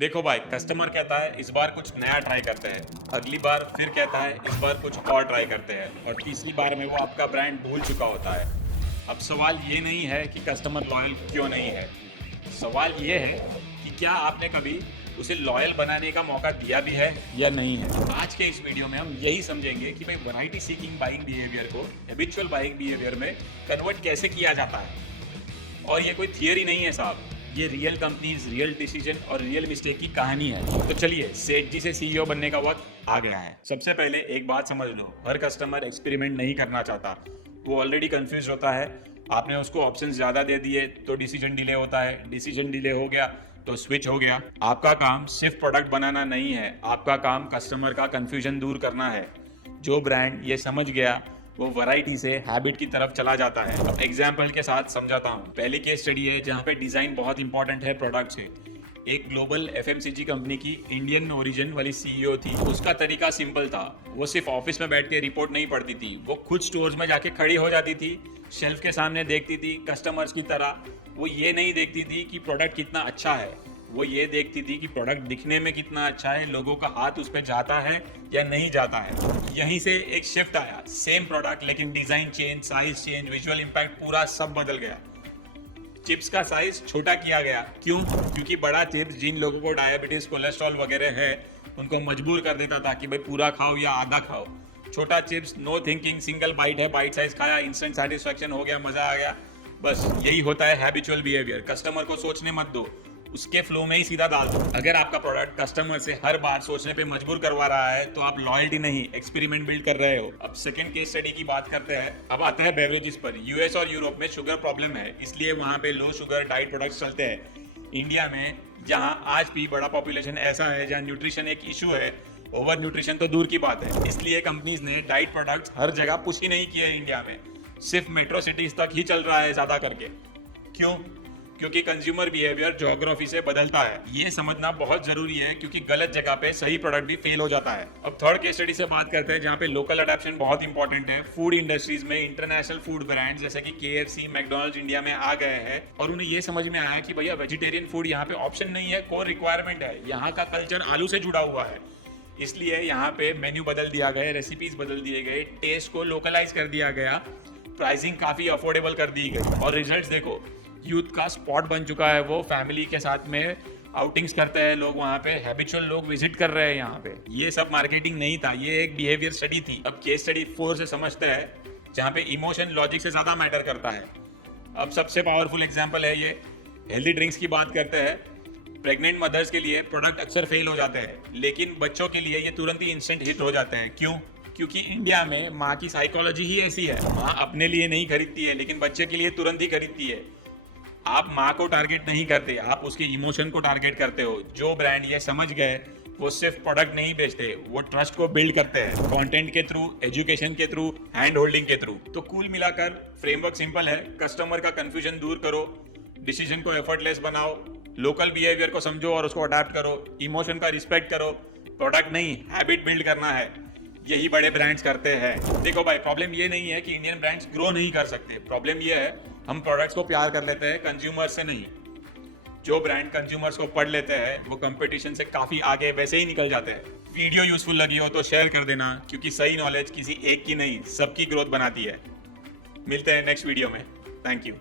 देखो भाई, कस्टमर कहता है इस बार कुछ नया ट्राई करते हैं, अगली बार फिर कहता है इस बार कुछ और ट्राई करते हैं, और तीसरी बार में वो आपका ब्रांड भूल चुका होता है। अब सवाल ये नहीं है कि कस्टमर लॉयल क्यों नहीं है, सवाल ये है कि क्या आपने कभी उसे लॉयल बनाने का मौका दिया भी है या नहीं है। आज के इस वीडियो में हम यही समझेंगे कि भाई वैरायटी सीकिंग बाइंग बिहेवियर को हैबिचुअल बाइंग बिहेवियर में कन्वर्ट कैसे किया जाता है। और ये कोई थियरी नहीं है साहब, ये रियल कंपनीज, रियल डिसीजन और रियल मिस्टेक की कहानी है। तो चलिए, सेठ जी से सीईओ बनने का वक्त आ गया है। सबसे पहले एक बात समझ लो, हर कस्टमर एक्सपेरिमेंट नहीं करना चाहता, वो ऑलरेडी कंफ्यूज होता है। आपने उसको ऑप्शंस ज़्यादा दे दिए तो डिसीजन डिले होता है, डिसीजन डिले हो गया तो स्विच हो गया। आपका काम सिर्फ प्रोडक्ट बनाना नहीं है, आपका काम कस्टमर का कंफ्यूजन दूर करना है। जो ब्रांड ये समझ गया वो वैरायटी से हैबिट की तरफ चला जाता है। अब एग्जाम्पल के साथ समझाता हूँ। पहली केस स्टडी है जहाँ पे डिजाइन बहुत इंपॉर्टेंट है प्रोडक्ट से। एक ग्लोबल एफएमसीजी कंपनी की इंडियन ओरिजिन वाली सीईओ थी। उसका तरीका सिंपल था, वो सिर्फ ऑफिस में बैठ के रिपोर्ट नहीं पढ़ती थी, वो खुद स्टोर्स में जाके खड़ी हो जाती थी, शेल्फ के सामने देखती थी कस्टमर्स की तरह। वो ये नहीं देखती थी कि प्रोडक्ट कितना अच्छा है, वो ये देखती थी कि प्रोडक्ट दिखने में कितना अच्छा है, लोगों का हाथ उस पर जाता है या नहीं जाता है। यहीं से एक शिफ्ट आया, सेम प्रोडक्ट लेकिन design change, size change, visual impact पूरा सब बदल गया। चिप्स का साइज छोटा किया गया, क्यों? क्योंकि बड़ा चिप्स जिन लोगों को डायबिटीज, कोलेस्ट्रॉल वगैरह है उनको मजबूर कर देता था कि भाई पूरा खाओ या आधा खाओ। छोटा chips, no thinking, single bite है, बाइट साइज खाया, इंस्टेंट सेटिस्फेक्शन हो गया, मजा आ गया। बस यही होता है हैबिचुअल बिहेवियर। कस्टमर को सोचने मत दो, उसके फ्लो में ही सीधा डाल दो। अगर आपका प्रोडक्ट कस्टमर से हर बार सोचने पे मजबूर करवा रहा है तो आप लॉयल्टी नहीं, एक्सपेरिमेंट बिल्ड कर रहे हो। अब सेकंड केस स्टडी की बात करते हैं। अब आता है बेवरेजेस पर। यूएस और यूरोप में शुगर प्रॉब्लम है, इसलिए वहाँ पे लो शुगर डाइट प्रोडक्ट्स चलते हैं। इंडिया में जहाँ आज भी बड़ा पॉपुलेशन ऐसा है जहाँ न्यूट्रिशन एक इशू है, ओवर न्यूट्रिशन तो दूर की बात है, इसलिए कंपनीज ने डाइट प्रोडक्ट्स हर जगह पुश ही नहीं किए इंडिया में, सिर्फ मेट्रो सिटीज तक ही चल रहा है ज्यादा करके। क्यों? क्योंकि कंज्यूमर बिहेवियर ज्योग्राफी से बदलता है। ये समझना बहुत जरूरी है, क्योंकि गलत जगह पे सही प्रोडक्ट भी फेल हो जाता है। अब थर्ड केस स्टडी से बात करते हैं जहाँ पे लोकल अडेप्शन बहुत इंपॉर्टेंट है। फूड इंडस्ट्रीज में इंटरनेशनल फूड ब्रांड जैसे कि KFC, मैकडोनल्ड्स इंडिया में आ गए हैं और उन्हें ये समझ में आया कि भैया वेजिटेरियन फूड यहाँ पे ऑप्शन नहीं है, कोर रिक्वायरमेंट है। यहाँ का कल्चर आलू से जुड़ा हुआ है, इसलिए यहाँ पे मेन्यू बदल दिया गया, रेसिपीज बदल दिए गए, टेस्ट को लोकलाइज कर दिया गया, प्राइसिंग काफी अफोर्डेबल कर दी गई। और रिजल्ट्स देखो, यूथ का स्पॉट बन चुका है वो। फैमिली के साथ में आउटिंग्स करते हैं लोग, वहाँ पे हैबिचुअल लोग विजिट कर रहे हैं यहाँ पे। ये सब मार्केटिंग नहीं था, ये एक बिहेवियर स्टडी थी। अब केस स्टडी 4 से समझते हैं जहाँ पे इमोशन लॉजिक से ज्यादा मैटर करता है। अब सबसे पावरफुल एग्जाम्पल है ये, हेल्दी ड्रिंक्स की बात करते हैं। प्रेग्नेंट मदर्स के लिए प्रोडक्ट अक्सर फेल हो जाते हैं, लेकिन बच्चों के लिए ये तुरंत ही इंस्टेंट हिट हो जाते हैं। क्यों? क्योंकि इंडिया में माँ की साइकोलॉजी ही ऐसी है, माँ अपने लिए नहीं खरीदती है लेकिन बच्चे के लिए तुरंत ही खरीदती है। आप माँ को टारगेट नहीं करते, आप उसके इमोशन को टारगेट करते हो। जो ब्रांड ये समझ गए वो सिर्फ प्रोडक्ट नहीं बेचते, वो ट्रस्ट को बिल्ड करते हैं, कंटेंट के थ्रू, एजुकेशन के थ्रू, हैंड होल्डिंग के थ्रू। तो कुल मिलाकर फ्रेमवर्क सिंपल है, कस्टमर का कंफ्यूजन दूर करो, डिसीजन को एफर्टलेस बनाओ, लोकल बिहेवियर को समझो और उसको अडेप्ट करो, इमोशन का रिस्पेक्ट करो। प्रोडक्ट नहीं, हैबिट बिल्ड करना है, यही बड़े ब्रांड्स करते हैं। देखो भाई, प्रॉब्लम ये नहीं है कि इंडियन ब्रांड्स ग्रो नहीं कर सकते, प्रॉब्लम ये है हम प्रोडक्ट्स को प्यार कर लेते हैं, कंज्यूमर्स से नहीं। जो ब्रांड कंज्यूमर्स को पढ़ लेते हैं वो कंपटीशन से काफी आगे वैसे ही निकल जाते हैं। वीडियो यूजफुल लगी हो तो शेयर कर देना, क्योंकि सही नॉलेज किसी एक की नहीं, सबकी ग्रोथ बनाती है। मिलते हैं नेक्स्ट वीडियो में। Thank you.